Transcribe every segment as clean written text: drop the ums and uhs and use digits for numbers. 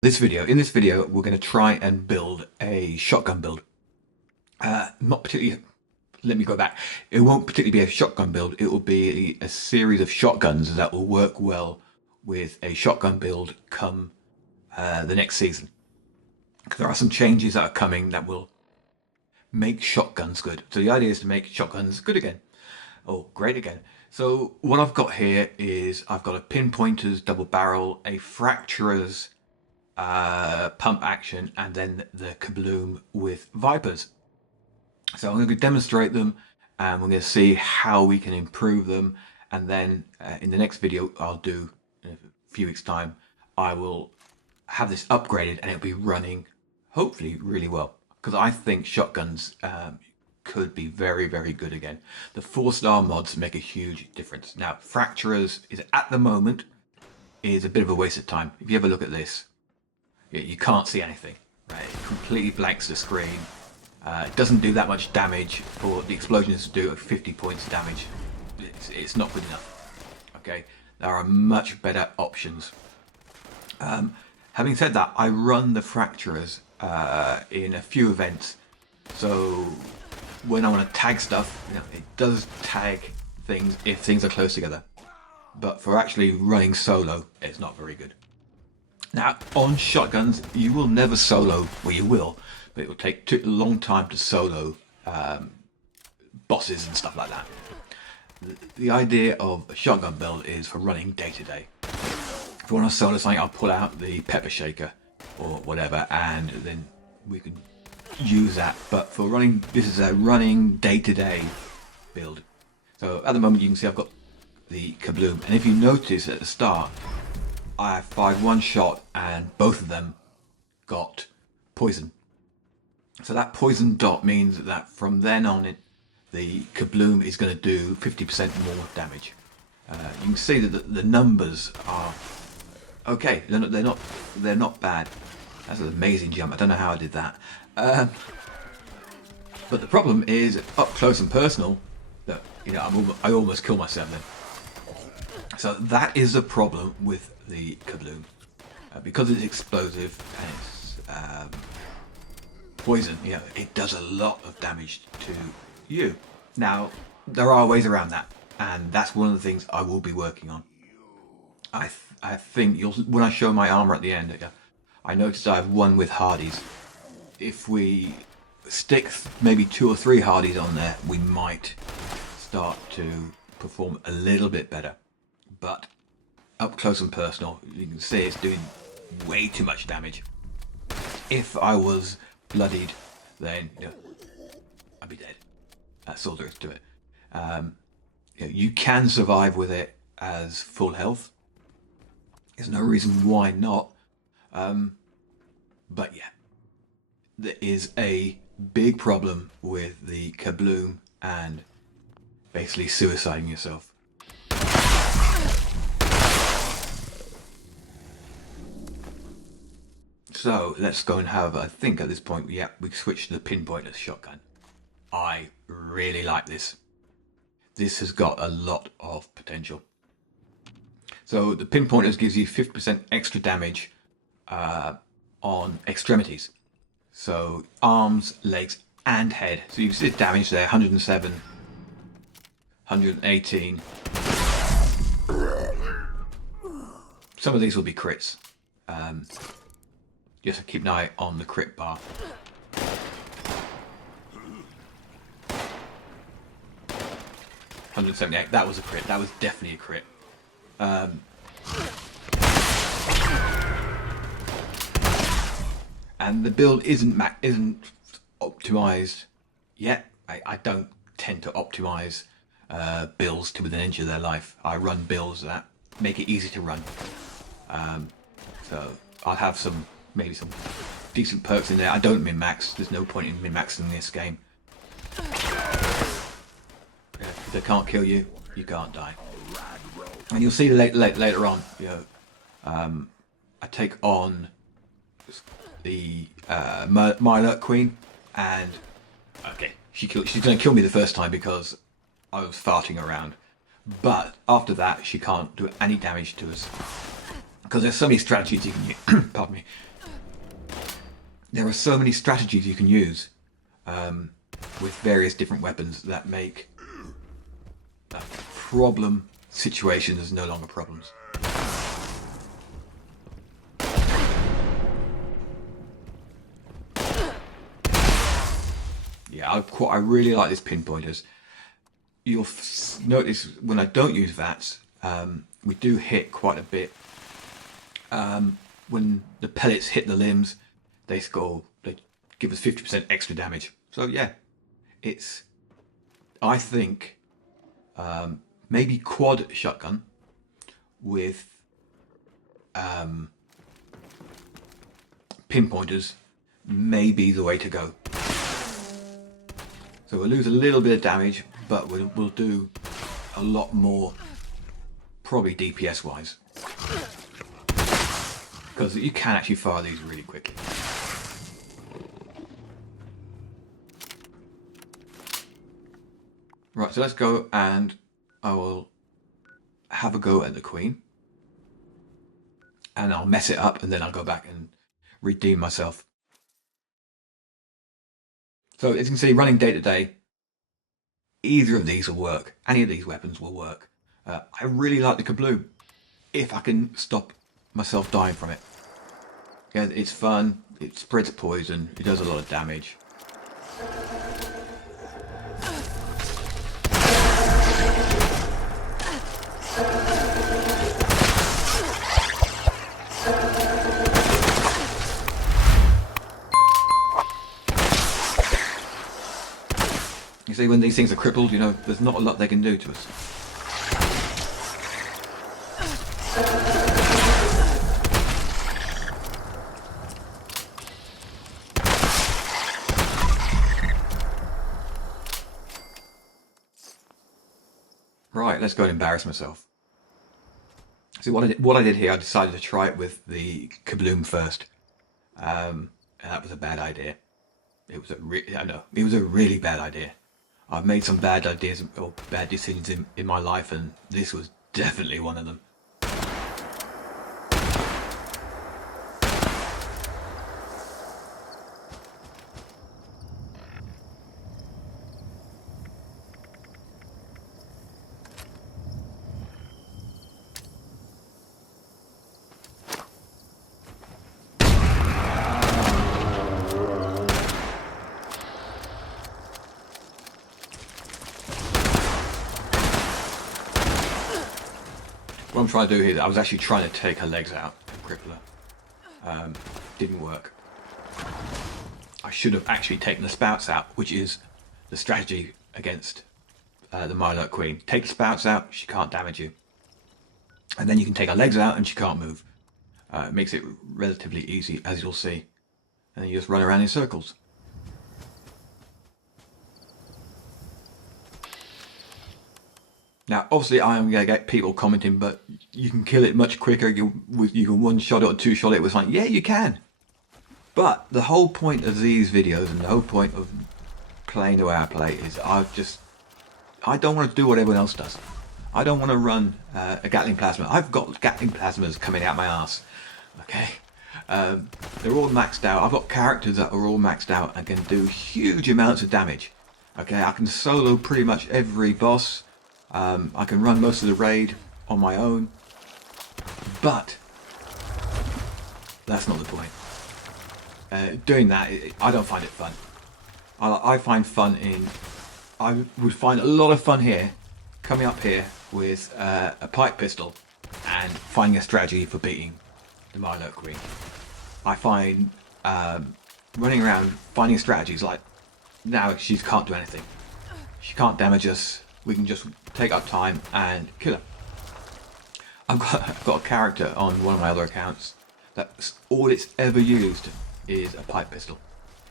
In this video, we're going to try and build a shotgun build. Not particularly, let me go back. It won't particularly be a shotgun build. It will be a series of shotguns that will work well with a shotgun build come the next season. Because there are some changes that are coming that will make shotguns good. So the idea is to make shotguns good again. Oh, great again. So what I've got here is I've got a Pinpointers double barrel, a Fracturers pump action, and then the Kaboom with Vipers. So I'm going to demonstrate them and we're going to see how we can improve them, and then in the next video I'll do in a few weeks time I will have this upgraded and it'll be running hopefully really well, because I think shotguns could be very good again. The 4-star mods make a huge difference. Now Fracturers is at the moment is a bit of a waste of time. If you ever look at this, you can't see anything, right? It completely blanks the screen. It doesn't do that much damage for the explosions to do at 50 points damage. It's not good enough. Okay, there are much better options. Having said that, I run the Fracturers in a few events, so when I want to tag stuff, it does tag things if things are close together. But for actually running solo, it's not very good. Now, on shotguns, you will never solo, well you will, but it will take a long time to solo bosses and stuff like that. The idea of a shotgun build is for running day to day. If you want to solo something, I'll pull out the pepper shaker or whatever, and then we can use that. But for running, this is a running day to day build. So at the moment you can see I've got the Kaboom, and if you notice at the start, I fired one shot and both of them got poison. So that poison dot means that from then on the Kaboom is going to do 50% more damage. You can see that the numbers are okay. They're not bad. That's an amazing jump. I don't know how I did that. But the problem is up close and personal that I almost kill myself then. So that is a problem with the Kaboom, because it's explosive and it's poison. It does a lot of damage to you. Now there are ways around that, and that's one of the things I will be working on. I think when I show my armor at the end, I noticed I have one with Hardys. If we stick maybe 2 or 3 Hardys on there, we might start to perform a little bit better. But up close and personal, you can see it's doing way too much damage. If I was bloodied, then I'd be dead. That's all there is to it. You can survive with it as full health. There's no reason why not. But yeah, there is a big problem with the Kaboom and basically suiciding yourself. So let's go and have, I think at this point, we switched to the Pinpointers shotgun. I really like this. This has got a lot of potential. So the Pinpointers gives you 50% extra damage on extremities. So arms, legs and head. So you see the damage there, 107, 118. Some of these will be crits. Just keep an eye on the crit bar. $178. That was a crit. That was definitely a crit. And the build isn't optimized yet. I don't tend to optimize builds to within an inch of their life. I run builds that make it easy to run. So I'll have maybe some decent perks in there. I don't min-max. There's no point in min-maxing this game. If they can't kill you, you can't die. And you'll see later on, I take on the Myerlurk queen, and okay, she's going to kill me the first time because I was farting around. But after that, she can't do any damage to us. because there's so many strategies you can use, pardon me, there are so many strategies you can use with various different weapons that make problem situations no longer problems. Yeah, I really like this pinpointers. You'll notice when I don't use VATs, we do hit quite a bit. When the pellets hit the limbs, they give us 50% extra damage. So yeah, it's, I think, maybe quad shotgun with pinpointers may be the way to go. So we'll lose a little bit of damage, but we'll do a lot more, probably DPS wise, because you can actually fire these really quickly. Right, so let's go, and I will have a go at the queen, and I'll mess it up, and then I'll go back and redeem myself. So as you can see, running day to day, either of these will work. Any of these weapons will work. I really like the Kaboom, if I can stop myself dying from it. Yeah, it's fun, it spreads poison, it does a lot of damage. You see, when these things are crippled, you know, there's not a lot they can do to us. Right, let's go and embarrass myself. See, what I did here, I decided to try it with the Kaboom first. And that was a bad idea. It was a really bad idea. I've made some bad ideas or bad decisions in my life, and this was definitely one of them. What I'm trying to do here, I was actually trying to take her legs out and cripple her. Didn't work. I should have actually taken the spouts out, which is the strategy against the Myerlurk queen. Take the spouts out, she can't damage you. And then you can take her legs out and she can't move. It makes it relatively easy, as you'll see. And then you just run around in circles. Now, obviously, I am going to get people commenting, but you can kill it much quicker. You can one-shot it or two-shot it with something. Yeah, you can. But the whole point of these videos and the whole point of playing the way I play is I don't want to do what everyone else does. I don't want to run a Gatling plasma. I've got Gatling plasmas coming out my ass. Okay, they're all maxed out. I've got characters that are all maxed out and can do huge amounts of damage. Okay, I can solo pretty much every boss. I can run most of the raid on my own, but that's not the point. Doing that, I don't find it fun. I find fun I would find a lot of fun here, coming up here with a pipe pistol and finding a strategy for beating the Myerlurk queen. I find running around finding strategies like, now she can't do anything. She can't damage us. We can just take our time and kill her. I've got a character on one of my other accounts that all it's ever used is a pipe pistol.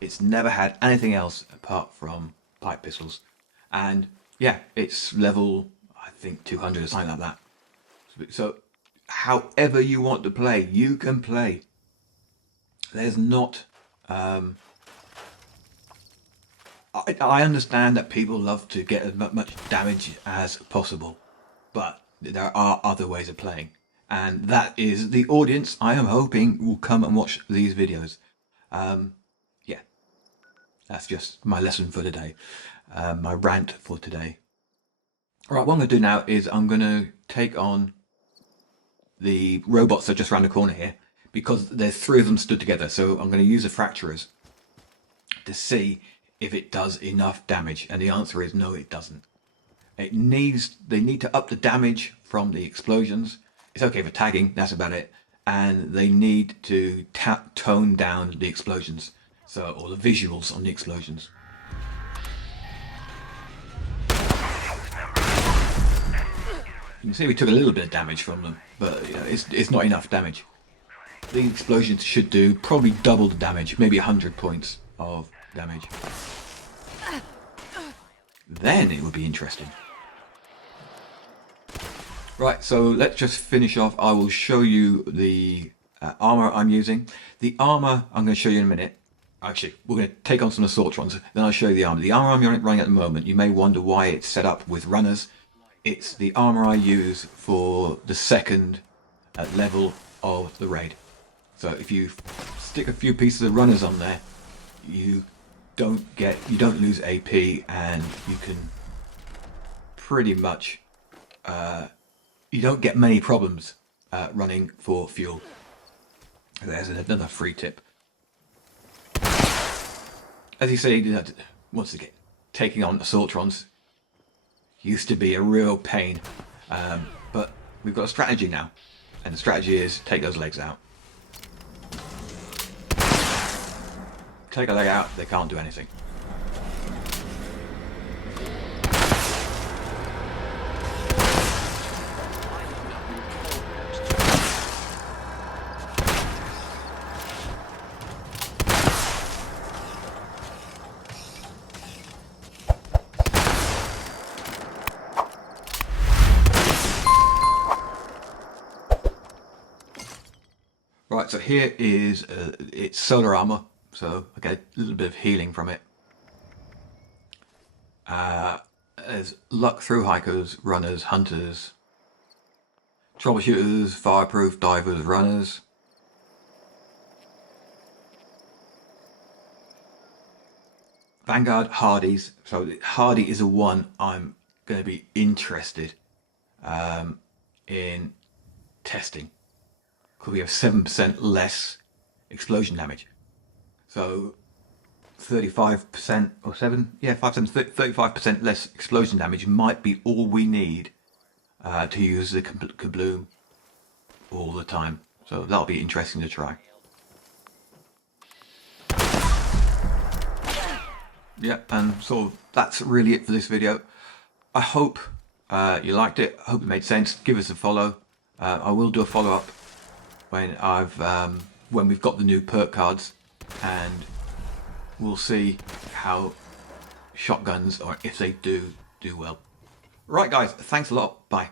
It's never had anything else apart from pipe pistols. And yeah, it's level, I think 200 or something like that. So however you want to play, you can play. There's not... I understand that people love to get as much damage as possible, but there are other ways of playing, and that is the audience I am hoping will come and watch these videos. That's just my lesson for today, my rant for today. All right, what I'm going to do now is I'm going to take on the robots that are just around the corner here, because there's 3 of them stood together. So I'm going to use the fracturers to see if it does enough damage, and the answer is no, it doesn't. They need to up the damage from the explosions. It's okay for tagging, that's about it. And they need to tone down the explosions, or the visuals on the explosions. You can see we took a little bit of damage from them, but it's not enough damage. The explosions should do probably double the damage, maybe 100 points of damage. Then it would be interesting. Right, so let's just finish off. I will show you the armor I'm using. The armor I'm going to show you in a minute. Actually, we're going to take on some Assaultrons, then I'll show you the armor. The armor I'm running at the moment, you may wonder why it's set up with runners. It's the armor I use for the 2nd level of the raid. So if you stick a few pieces of runners on there, you don't lose AP, and you can pretty much you don't get many problems running for fuel. There's another free tip. As you say, once again, taking on Assaultrons used to be a real pain, but we've got a strategy now, and the strategy is take those legs out. Take a leg out, they can't do anything. Right, so here is it's solar armor, so I get a little bit of healing from it. There's luck through hikers, runners, hunters, troubleshooters, fireproof, divers, runners. Vanguard, Hardies. So Hardy is the one I'm going to be interested in testing, because we have 7% less explosion damage. So 35% or 35% less explosion damage might be all we need to use the Kaboom all the time. So that'll be interesting to try. Yeah, and so that's really it for this video. I hope you liked it. I hope it made sense. Give us a follow. I will do a follow-up when we've got the new perk cards, and we'll see how shotguns, or if they do well. Right guys, thanks a lot. Bye.